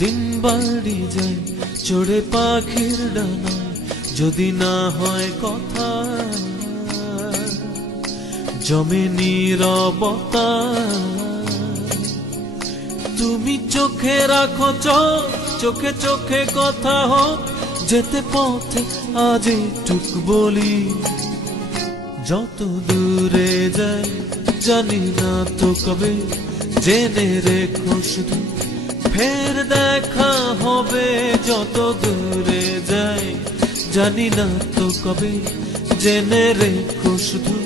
দিন বাড়ি যায় চড়ে পাখির ডানায়, যদি না হয় কথা জমে নীরবতা। তুমি চোখে রাখো চোখ, চোখে চোখে কথা হোক, যেতে পথে আজ টুক বলি। যত দূরে যাই জানি না তো কবে, জেনে রেখো শুধু ফের দেখা হবে। যত দূরে যাই জানি না তো কবে, জেনে রেখো শুধু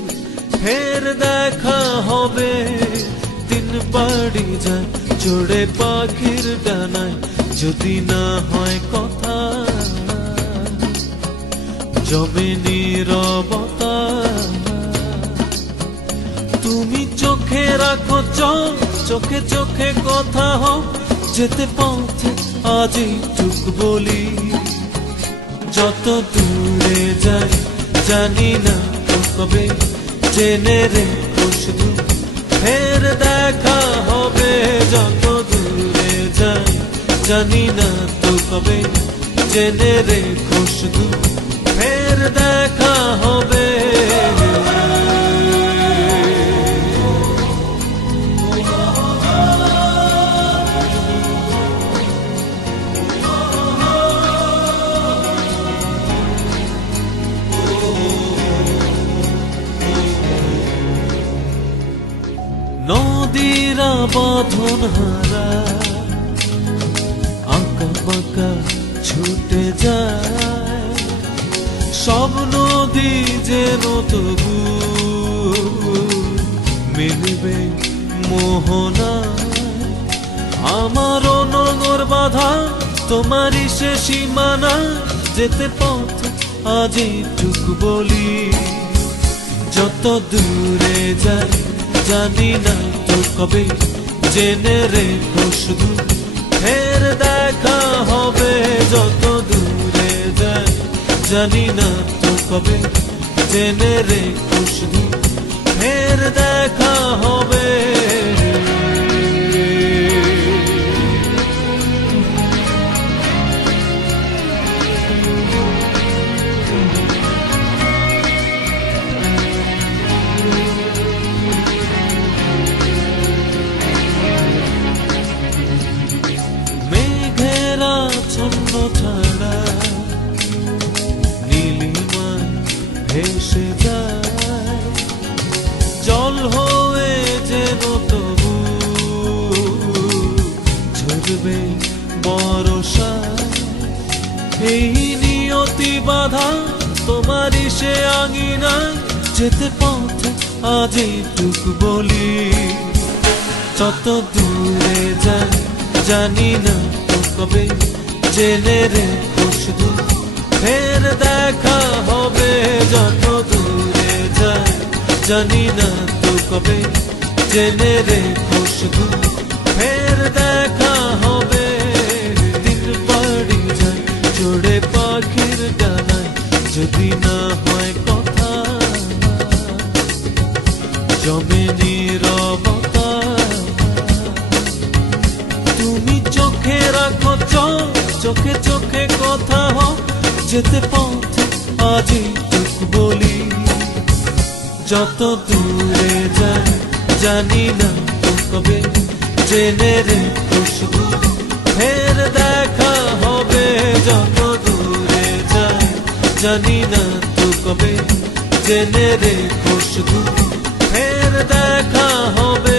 ফের দেখা হবে। দিন বাড়ি যায় চড়ে পাখির ডানায়, যদি না হয় কথা জমে নীরবতা। তুমি চোখে রাখো চোখ, চোখে চোখে কথা হোক, যেতে পথে আজ টুক বলি। যত দূরে যাই জানি না তো কবে, জেনে রেখো শুধু ফের দেখা হবে। যত দূরে যাই জানি না তো কবে, জেনে রেখো শুধু ফের দেখা হবে। নদীরা বাঁধন হারা আঁকা বাঁকা ছুটে যায়, সব নদী যেন তবু মিলবে মোহনায়। আমারও নগর বাঁধা তোমারই সে সীমানা, যেতে পথ আজ টুক বলি। যত দূরে যাই জানি না তো কবে, জেনে রেখো শুধু ফের দেখা হবে। যত দূরে যাই জানি না তো কবে, জেনে রেখো শুধু ফের দেখা হবে। ছন্ন ছাড়া নীলিমায় ভেসে যায়, জল হয়ে যেন তবু ঝরবে বরষায়। এই নিয়তি বাধা তোমারই সে আঙিনায়, যেতে পথে আজ টুক বলি। যত দূরে যাই জানি না তো কবে, জেনে রেখো শুধু ফের দেখা হবে। যত দূরে যাই জানি না তো কবে, জেনে রেখো শুধু ফের দেখা হবে। দিন বাড়ি যায় চড়ে পাখির ডানায়, যদি না হয় কথা জমে নীরবতা। তুমি চোখে রাখো চোখ, চোখে চোখে কথা হোক, যেতে পথে আজ টুক বলি। যত দূরে যাই জানি না তো কবে, জেনে রেখো শুধু ফের দেখা হবে। যত দূরে যাই জানি না তো কবে, জেনে রেখো শুধু ফের দেখা হবে।